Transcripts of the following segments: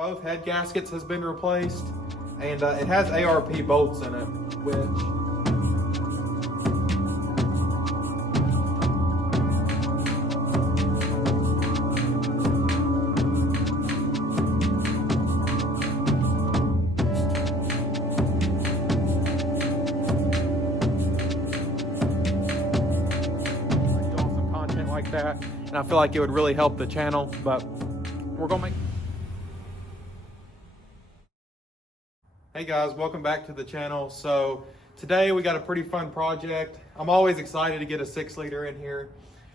Both head gaskets has been replaced, and it has ARP bolts in it, which that, and I feel like it would really help the channel, but we're gonna make. Hey guys, welcome back to the channel. So today we got a pretty fun project. I'm always excited to get a 6-liter in here.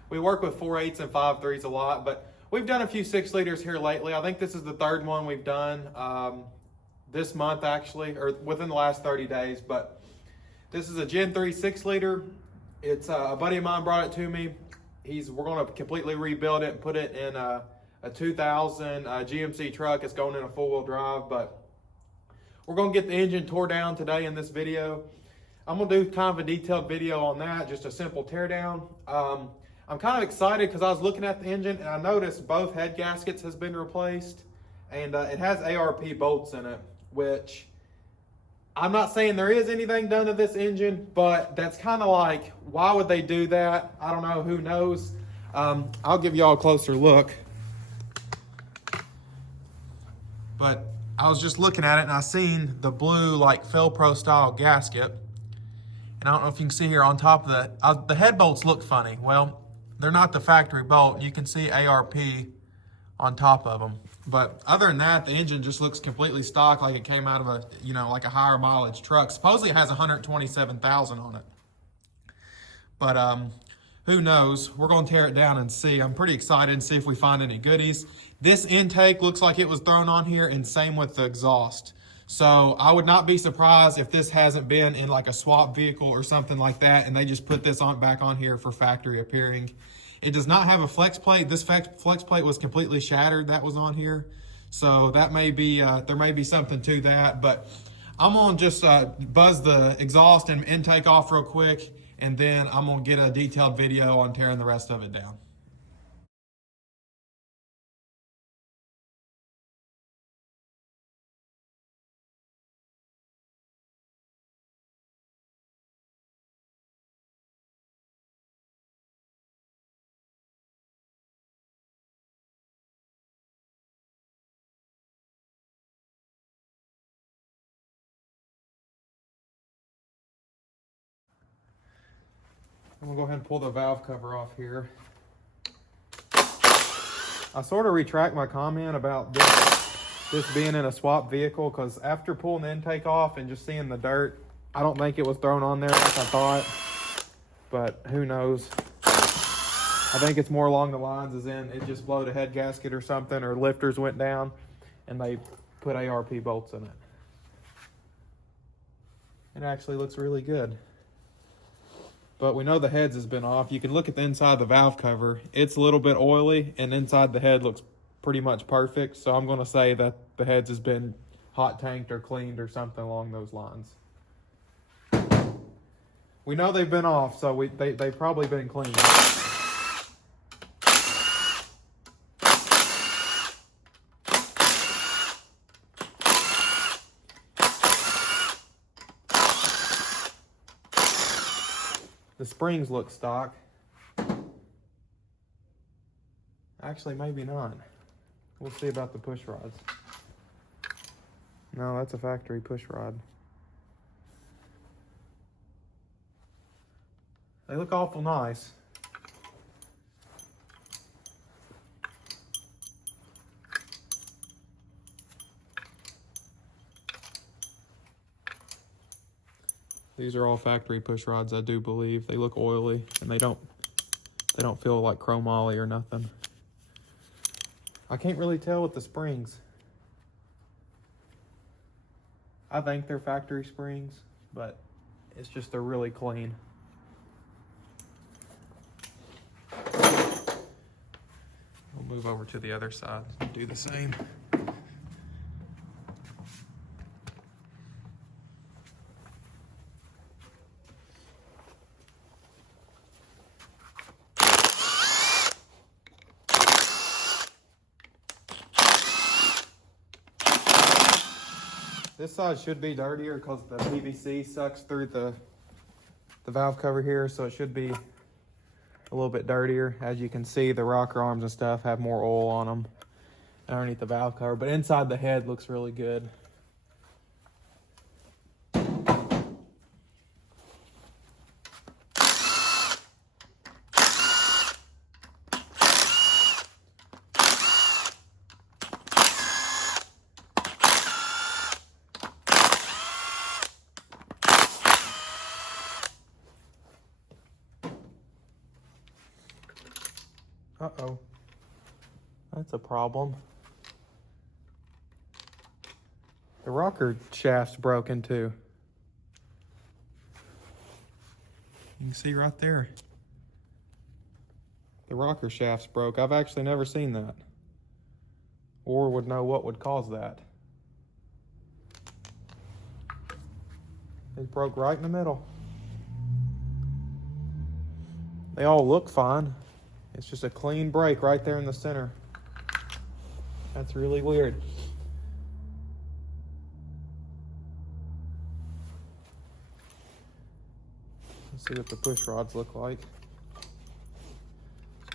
We work with 4.8s and 5.3s a lot, but we've done a few 6-liters here lately. I think this is the third one we've done this month actually, or within the last 30 days, but this is a Gen 3 6-liter. It's a buddy of mine brought it to me. We're going to completely rebuild it and put it in a 2000 GMC truck. It's going in a 4-wheel drive, but we're going to get the engine tore down today in this video. I'm going to do kind of a detailed video on that, just a simple tear down. I'm kind of excited because I was looking at the engine and I noticed both head gaskets has been replaced, and it has ARP bolts in it, which I'm not saying there is anything done to this engine, but that's kind of like, why would they do that? I don't know, who knows? I'll give y'all a closer look. But I was just looking at it and I seen the blue like Felpro style gasket. And I don't know if you can see here on top of the head bolts look funny. Well, they're not the factory bolt. You can see ARP on top of them. But other than that, the engine just looks completely stock, like it came out of a, like a higher mileage truck. Supposedly it has 127,000 on it. But who knows? We're going to tear it down and see. I'm pretty excited and see if we find any goodies. This intake looks like it was thrown on here, and same with the exhaust. So I would not be surprised if this hasn't been in like a swap vehicle or something like that, and they just put this back on here for factory appearing. It does not have a flex plate. This flex plate was completely shattered that was on here. So that may be, there may be something to that, but I'm gonna just buzz the exhaust and intake off real quick, and then I'm gonna get a detailed video on tearing the rest of it down. I'm gonna go ahead and pull the valve cover off here. I sort of retract my comment about this being in a swap vehicle, because after pulling the intake off and just seeing the dirt, I don't think it was thrown on there like I thought, but who knows. I think it's more along the lines as in it just blowed a head gasket or something, or lifters went down and they put ARP bolts in it. It actually looks really good. But we know the heads has been off. You can look at the inside of the valve cover. It's a little bit oily, and inside the head looks pretty much perfect. So I'm gonna say that the heads has been hot tanked or cleaned or something along those lines. We know they've been off, so they've probably been cleaned. The springs look stock. Actually, maybe not. We'll see about the push rods. No, that's a factory push rod. They look awful nice. These are all factory push rods, I do believe. They look oily, and they don't feel like chromoly or nothing. I can't really tell with the springs. I think they're factory springs, but it's just they're really clean. We'll move over to the other side and do the same. This side should be dirtier because the PVC sucks through the valve cover here, so it should be a little bit dirtier. As you can see, the rocker arms and stuff have more oil on them underneath the valve cover, but inside the head looks really good. Uh-oh, that's a problem. The rocker shaft's broken too. You can see right there. The rocker shaft's broke. I've actually never seen that, or would know what would cause that. It broke right in the middle. They all look fine. It's just a clean break right there in the center. That's really weird. Let's see what the push rods look like.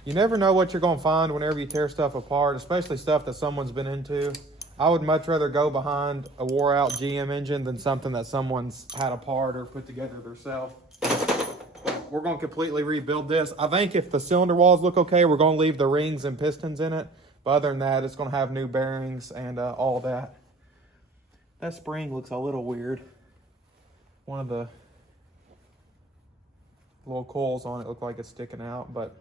You never know what you're going to find whenever you tear stuff apart, especially stuff that someone's been into. I would much rather go behind a wore out GM engine than something that someone's had apart or put together themselves. We're going to completely rebuild this. I think if the cylinder walls look okay, we're going to leave the rings and pistons in it. But other than that, it's going to have new bearings and all that. That spring looks a little weird. One of the little coils on it look like it's sticking out, but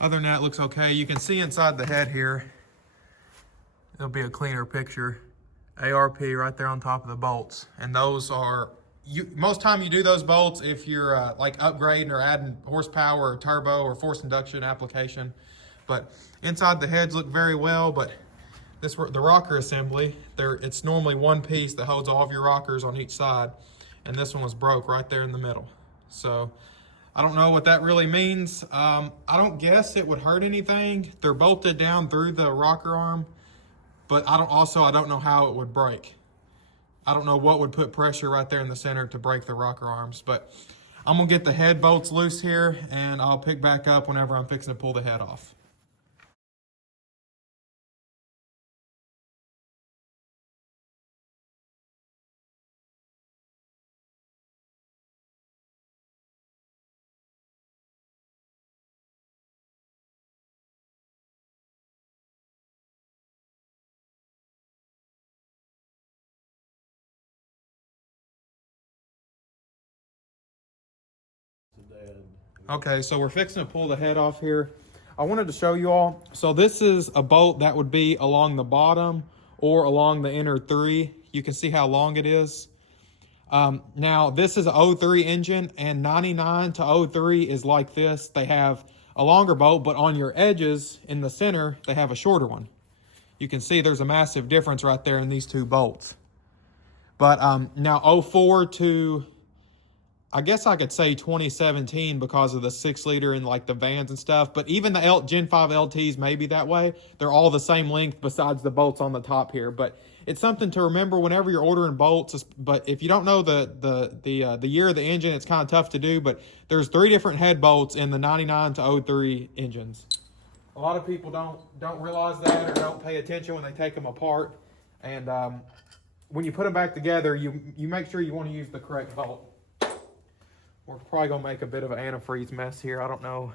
other than that, it looks okay. You can see inside the head here, it'll be a cleaner picture. ARP right there on top of the bolts. And those are, most time you do those bolts if you're like upgrading or adding horsepower or turbo or forced induction application. But inside the heads look very well, but the rocker assembly, it's normally one piece that holds all of your rockers on each side, and this one was broke right there in the middle. So I don't know what that really means. I don't guess it would hurt anything. They're bolted down through the rocker arm, but I don't know how it would break. I don't know what would put pressure right there in the center to break the rocker arms, but I'm gonna get the head bolts loose here and I'll pick back up whenever I'm fixing to pull the head off. Okay, so we're fixing to pull the head off here. I wanted to show you all. So this is a bolt that would be along the bottom or along the inner three. You can see how long it is. Now this is an 03 engine, and 99 to 03 is like this. They have a longer bolt, but on your edges in the center, they have a shorter one. You can see there's a massive difference right there in these two bolts. But now 04 to, I guess I could say 2017 because of the 6-liter and like the vans and stuff. But even the Gen 5 LTs may be that way. They're all the same length besides the bolts on the top here. But it's something to remember whenever you're ordering bolts. But if you don't know the year of the engine, it's kind of tough to do. But there's 3 different head bolts in the 99 to 03 engines. A lot of people don't realize that or don't pay attention when they take them apart. And when you put them back together, you make sure you want to use the correct bolt. We're probably going to make a bit of an antifreeze mess here. I don't know.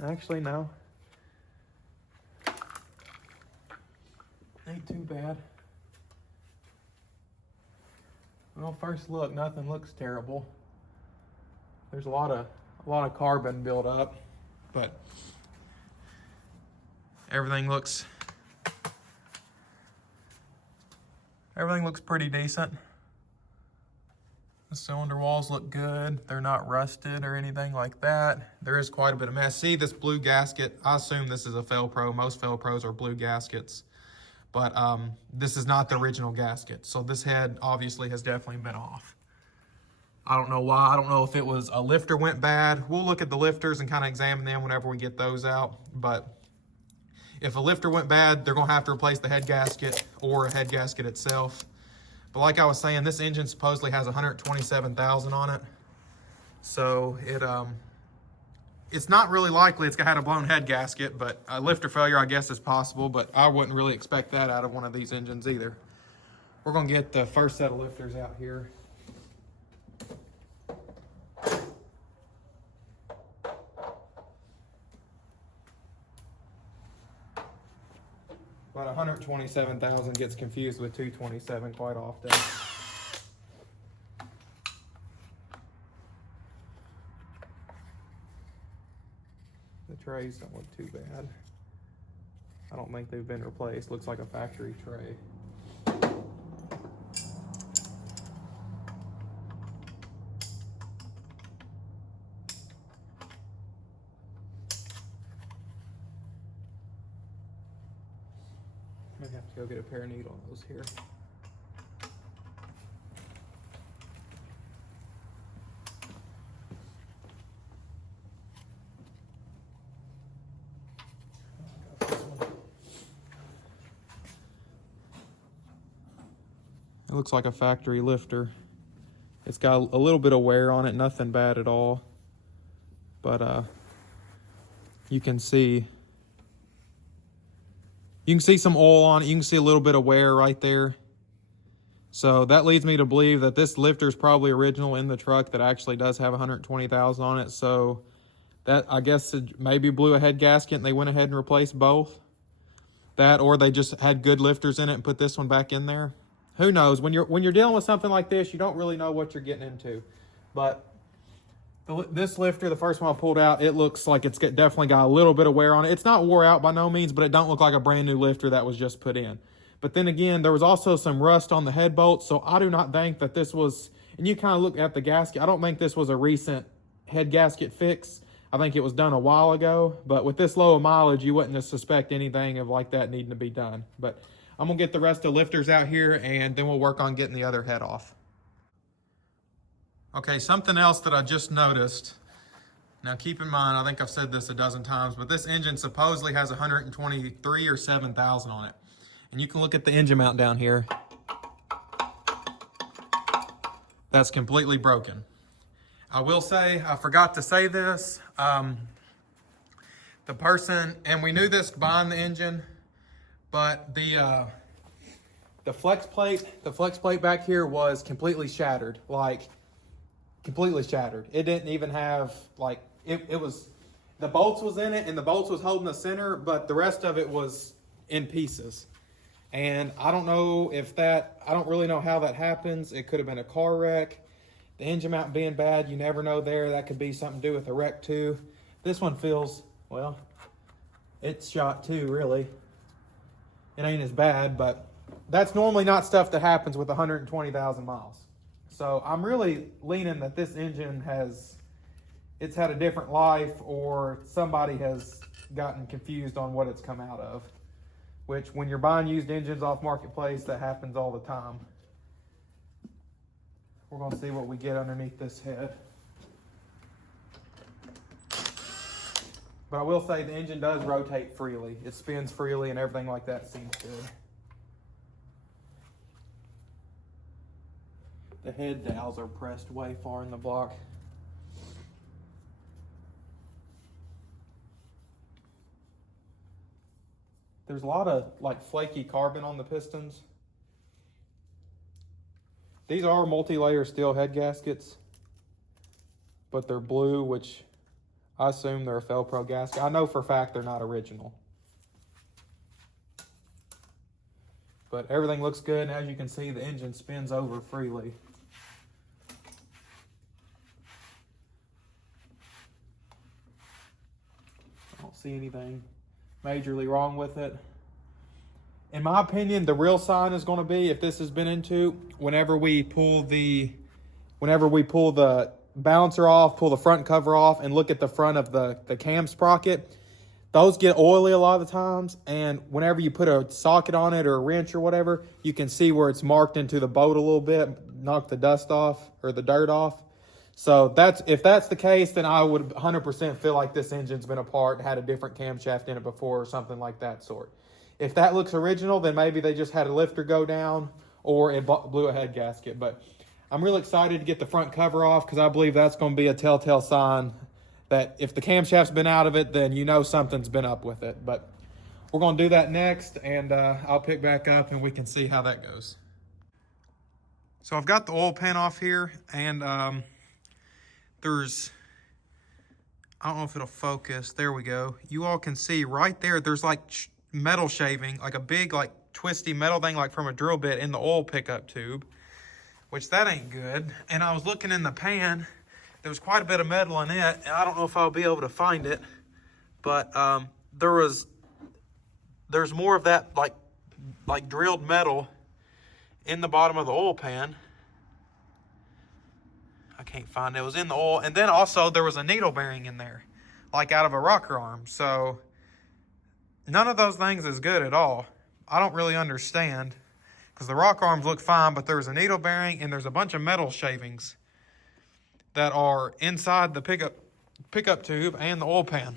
Actually, no. Ain't too bad. Well, first look, nothing looks terrible. There's a lot of carbon built up, but everything looks pretty decent. The cylinder walls look good. They're not rusted or anything like that. There is quite a bit of mess. See this blue gasket? I assume this is a Fel-Pro. Most Fel-Pros are blue gaskets. But this is not the original gasket. So this head obviously has definitely been off. I don't know why. I don't know if it was a lifter went bad. We'll look at the lifters and kind of examine them whenever we get those out. But If a lifter went bad, they're gonna have to replace the head gasket or a head gasket itself. But like I was saying, this engine supposedly has 127,000 on it. So it's not really likely it's had a blown head gasket, but a lifter failure, I guess, is possible, but I wouldn't really expect that out of one of these engines either. We're gonna get the first set of lifters out here. But 127,000 gets confused with 227 quite often. The trays don't look too bad. I don't think they've been replaced. Looks like a factory tray. I have to go get a pair of needles here. It looks like a factory lifter. It's got a little bit of wear on it, nothing bad at all. But you can see some oil on it. You can see a little bit of wear right there. So that leads me to believe that this lifter is probably original in the truck that actually does have 120,000 on it. So that, I guess, maybe blew a head gasket and they went ahead and replaced both. That, or they just had good lifters in it and put this one back in there. Who knows? When you're dealing with something like this, you don't really know what you're getting into. But this lifter, the first one I pulled out, it looks like it's definitely got a little bit of wear on it. It's not wore out by no means, but it don't look like a brand new lifter that was just put in. But then again, there was also some rust on the head bolts, so I do not think that this was, and you kind of look at the gasket, I don't think this was a recent head gasket fix. I think it was done a while ago, but with this low of mileage, you wouldn't suspect anything of like that needing to be done. But I'm gonna get the rest of the lifters out here and then we'll work on getting the other head off. Okay, something else that I just noticed. Now keep in mind, I think I've said this a dozen times, but this engine supposedly has 123 or 7,000 on it. And you can look at the engine mount down here. That's completely broken. I will say, I forgot to say this. The person, and we knew this buying the engine, but the flex plate back here was completely shattered, like completely shattered. It didn't even have, like, it was, the bolts was in it and the bolts was holding the center, but the rest of it was in pieces. And I don't know if that, I don't really know how that happens. It could have been a car wreck. The engine mount being bad, you never know there. That could be something to do with a wreck too. This one feels, well, it's shot too, really. It ain't as bad, but that's normally not stuff that happens with 120,000 miles. So I'm really leaning that this engine it's had a different life, or somebody has gotten confused on what it's come out of. Which, when you're buying used engines off Marketplace, that happens all the time. We're gonna see what we get underneath this head. But I will say the engine does rotate freely. It spins freely and everything like that seems good. The head dowels are pressed way far in the block. There's a lot of like flaky carbon on the pistons. These are multi-layer steel head gaskets, but they're blue, which I assume they're a Felpro gasket. I know for a fact they're not original. But everything looks good, and as you can see, the engine spins over freely. I don't see anything majorly wrong with it. In my opinion, the real sign is going to be, if this has been into, whenever we pull the balancer off, pull the front cover off, and look at the front of the cam sprocket, those get oily a lot of the times, and whenever you put a socket on it or a wrench or whatever, you can see where it's marked into the boat a little bit, knock the dust off or the dirt off. So if that's the case, then I would 100% feel like this engine's been apart, had a different camshaft in it before, or something like that sort. If that looks original, then maybe they just had a lifter go down, or it blew a head gasket. But I'm really excited to get the front cover off, because I believe that's going to be a telltale sign that if the camshaft's been out of it, then you know something's been up with it. But we're going to do that next, and I'll pick back up and we can see how that goes. So I've got the oil pan off here, and there's, I don't know if it'll focus. There we go. You all can see right there, there's like metal shaving, like a big like twisty metal thing like from a drill bit in the oil pickup tube, which that ain't good. And I was looking in the pan, there was quite a bit of metal in it, and I don't know if I'll be able to find it, but there's more of that like drilled metal in the bottom of the oil pan. I can't find it. It was in the oil. And then also there was a needle bearing in there, like out of a rocker arm. So none of those things is good at all. I don't really understand, because the rocker arms look fine, but there's a needle bearing and there's a bunch of metal shavings that are inside the pickup tube and the oil pan.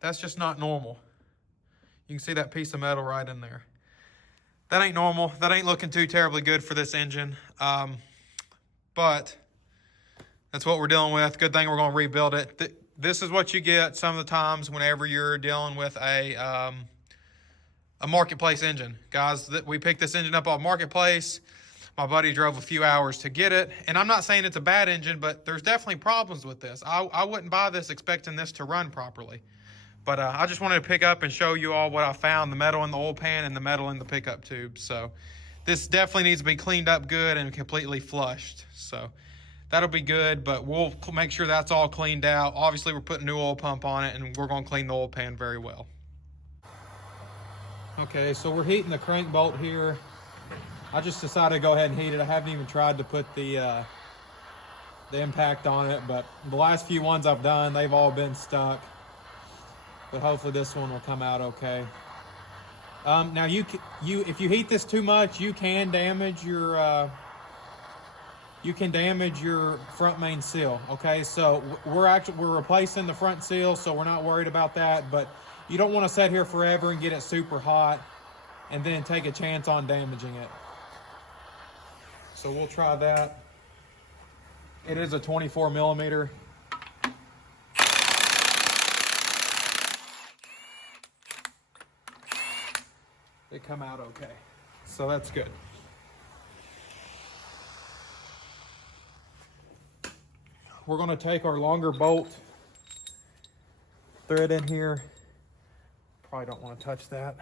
That's just not normal. You can see that piece of metal right in there. That ain't normal. That ain't looking too terribly good for this engine. But that's what we're dealing with. Good thing we're going to rebuild it. This is what you get some of the times whenever you're dealing with a marketplace engine. Guys, we picked this engine up off Marketplace. My buddy drove a few hours to get it. And I'm not saying it's a bad engine, but there's definitely problems with this. I wouldn't buy this expecting this to run properly. But I just wanted to pick up and show you all what I found, the metal in the oil pan and the metal in the pickup tube. So this definitely needs to be cleaned up good and completely flushed. So that'll be good, but we'll make sure that's all cleaned out. Obviously, we're putting a new oil pump on it, and we're going to clean the oil pan very well. Okay, so we're heating the crank bolt here. I just decided to go ahead and heat it. I haven't even tried to put the impact on it, but the last few ones I've done, they've all been stuck. But hopefully this one will come out okay. Now if you heat this too much, you can damage your front main seal. Okay, so we're replacing the front seal, so we're not worried about that. But you don't want to sit here forever and get it super hot, and then take a chance on damaging it. So we'll try that. It is a 24 millimeter. They come out okay. So that's good. We're going to take our longer bolt, thread in here. Probably don't want to touch that.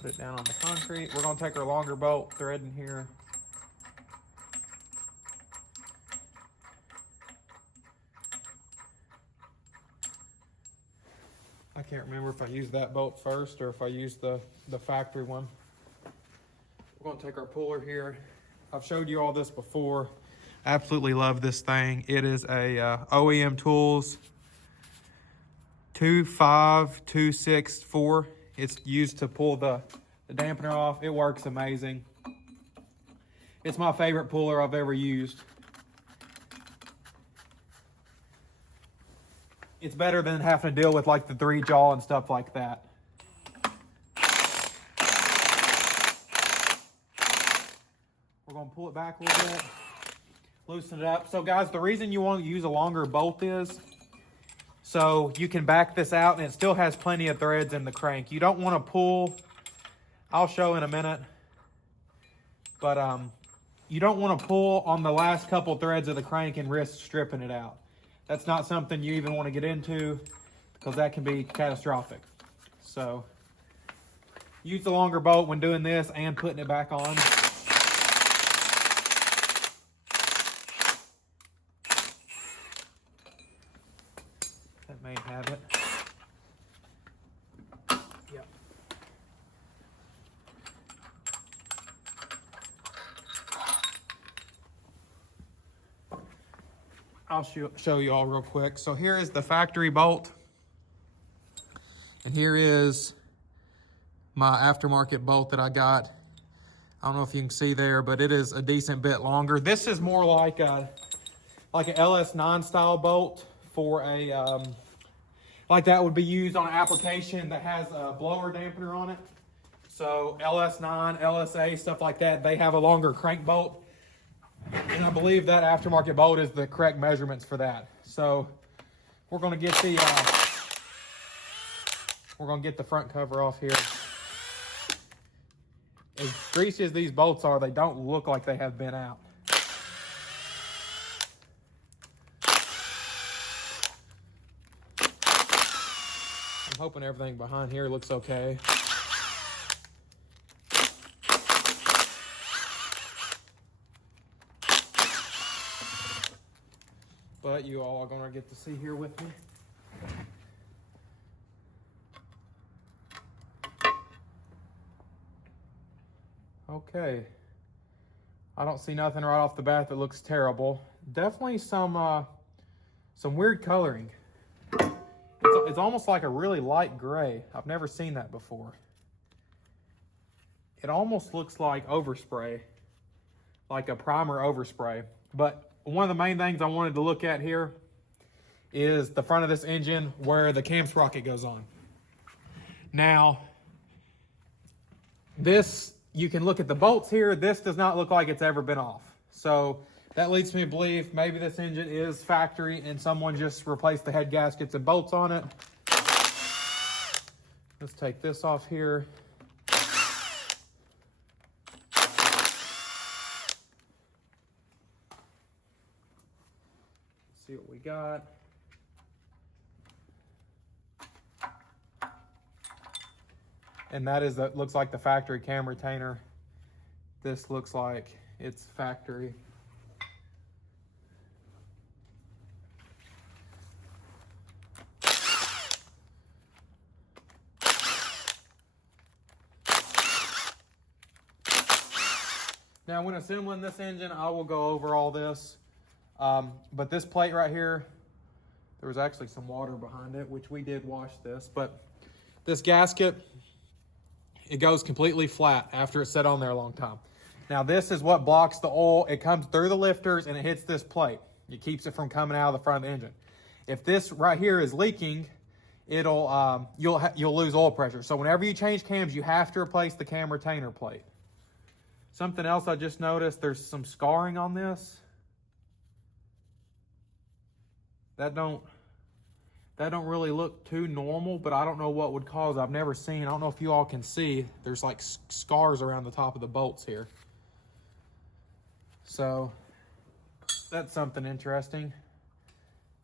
Put it down on the concrete. We're going to take our longer bolt, thread in here. I can't remember if I used that bolt first or if I used the factory one. We're going to take our puller here. I've showed you all this before. I absolutely love this thing. It is a OEM Tools 25264. It's used to pull the dampener off. It works amazing. It's my favorite puller I've ever used. It's better than having to deal with like the 3-jaw and stuff like that. We're going to pull it back a little bit, loosen it up. So guys, the reason you want to use a longer bolt is so you can back this out and it still has plenty of threads in the crank. You don't want to pull, I'll show in a minute, but you don't want to pull on the last couple threads of the crank and risk stripping it out. That's not something you even want to get into, because that can be catastrophic. So use the longer bolt when doing this and putting it back on. That may have it. Yep. I'll show you all real quick. So here is the factory bolt. And here is my aftermarket bolt that I got. I don't know if you can see there, but it is a decent bit longer. This is more like an LS9 style bolt for a, like that would be used on an application that has a blower dampener on it. So LS9, LSA, stuff like that, they have a longer crank bolt. And I believe that aftermarket bolt is the correct measurements for that. So we're gonna get the front cover off here. As greasy as these bolts are, they don't look like they have been out. I'm hoping everything behind here looks okay. But you all are gonna get to see here with me. Okay, I don't see nothing right off the bat that looks terrible. Definitely some weird coloring. It's almost like a really light gray. I've never seen that before. It almost looks like overspray, like a primer overspray. But one of the main things I wanted to look at here is the front of this engine where the cam sprocket goes on. Now, this, you can look at the bolts here. This does not look like it's ever been off. So that leads me to believe maybe this engine is factory and someone just replaced the head gaskets and bolts on it. Let's take this off here. See what we got. And that is, that looks like the factory cam retainer. This looks like it's factory. Now when assembling this engine, I will go over all this. But this plate right here, there was actually some water behind it, which we did wash this, but this gasket, it goes completely flat after it's set on there a long time. Now this is what blocks the oil. It comes through the lifters and it hits this plate. It keeps it from coming out of the front of the engine. If this right here is leaking, it'll you'll lose oil pressure. So whenever you change cams, you have to replace the cam retainer plate. Something else I just noticed, there's some scarring on this. That don't really look too normal, but I don't know what would cause it. I've never seen, I don't know if you all can see, there's like scars around the top of the bolts here. So that's something interesting.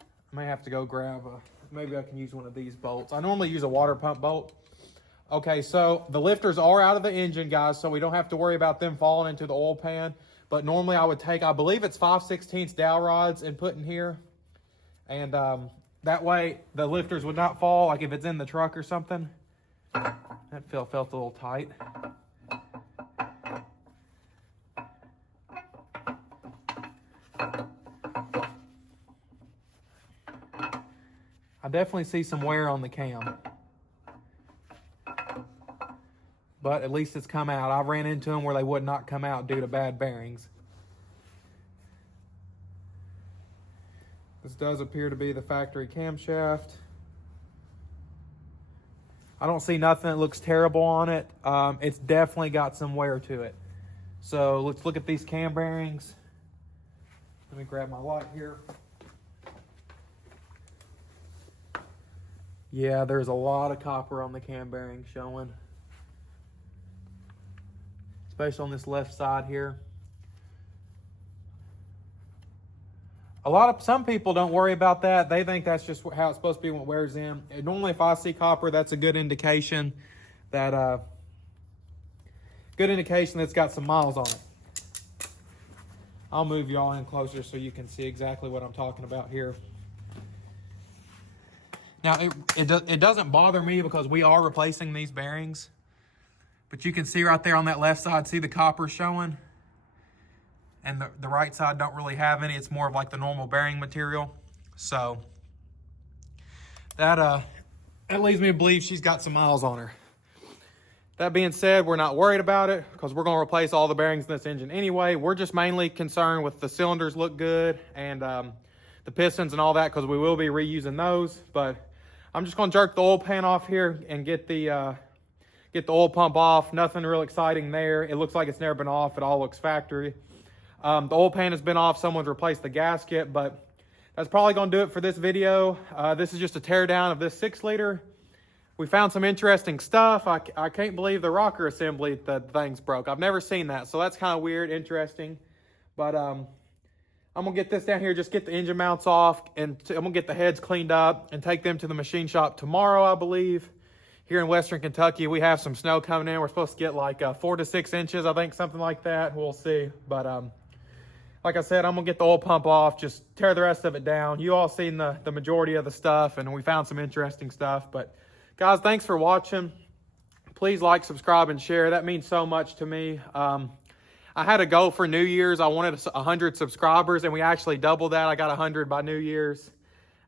I may have to go grab maybe I can use one of these bolts. I normally use a water pump bolt. Okay, so the lifters are out of the engine, guys, so we don't have to worry about them falling into the oil pan. But normally I would take, I believe it's 5/16 dowel rods and put in here. And that way the lifters would not fall, like if it's in the truck or something. That felt a little tight. I definitely see some wear on the cam. But at least it's come out. I've ran into them where they would not come out due to bad bearings. This does appear to be the factory camshaft. I don't see nothing that looks terrible on it. It's definitely got some wear to it. So let's look at these cam bearings. Let me grab my light here. Yeah, there's a lot of copper on the cam bearing showing. Especially on this left side here. Some people don't worry about that. They think that's just how it's supposed to be when it wears in. And normally if I see copper, that's a good indication that it's got some miles on it. I'll move y'all in closer so you can see exactly what I'm talking about here. Now it doesn't bother me because we are replacing these bearings. But you can see right there on that left side, see the copper showing? And the right side don't really have any. It's more of like the normal bearing material. So that leads me to believe she's got some miles on her. That being said, we're not worried about it because we're going to replace all the bearings in this engine anyway. We're just mainly concerned with the cylinders look good and the pistons and all that, because we will be reusing those. But I'm just going to jerk the oil pan off here and get the oil pump off. Nothing real exciting there. It looks like it's never been off. It all looks factory. The oil pan has been off. Someone's replaced the gasket, but that's probably going to do it for this video. This is just a tear down of this 6-liter. We found some interesting stuff. I can't believe the rocker assembly, the thing's broke. I've never seen that, so that's kind of weird, interesting. But I'm gonna get this down here, just get the engine mounts off, and I'm gonna get the heads cleaned up and take them to the machine shop tomorrow, I believe. Here in Western Kentucky, we have some snow coming in. We're supposed to get like 4 to 6 inches, I think, something like that. We'll see. But like I said, I'm gonna get the oil pump off, just tear the rest of it down. You all seen the majority of the stuff, and we found some interesting stuff. But guys, thanks for watching. Please like, subscribe, and share. That means so much to me. I had a goal for New Year's. I wanted 100 subscribers, and we actually doubled that. I got 100 by New Year's.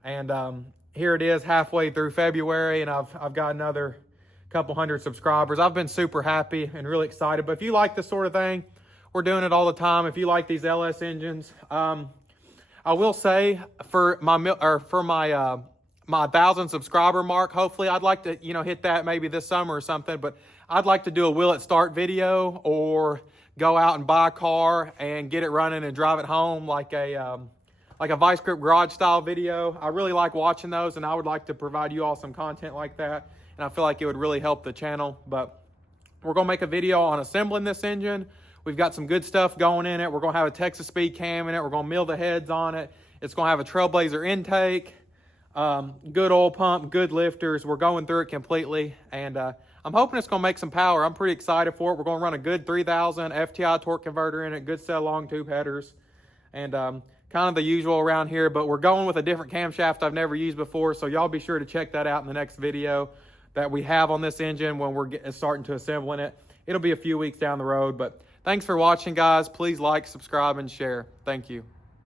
And here it is halfway through February, and I've got another couple hundred subscribers. I've been super happy and really excited. But if you like this sort of thing, we're doing it all the time. If you like these LS engines, I will say for my 1,000 subscriber mark, hopefully I'd like to hit that maybe this summer or something. But I'd like to do a will it start video, or go out and buy a car and get it running and drive it home, like a Vice Grip garage style video. I really like watching those, and I would like to provide you all some content like that, and I feel like it would really help the channel. But we're gonna make a video on assembling this engine. We've got some good stuff going in it. We're gonna have a Texas speed cam in it. We're gonna mill the heads on it. It's gonna have a Trailblazer intake, good oil pump, good lifters. We're going through it completely, and I'm hoping it's gonna make some power. I'm pretty excited for it. We're gonna run a good 3000 FTI torque converter in it, good set of long tube headers, and kind of the usual around here, but we're going with a different camshaft I've never used before, so y'all be sure to check that out in the next video that we have on this engine when we're starting to assembling it. It'll be a few weeks down the road, but thanks for watching, guys. Please like, subscribe, and share. Thank you.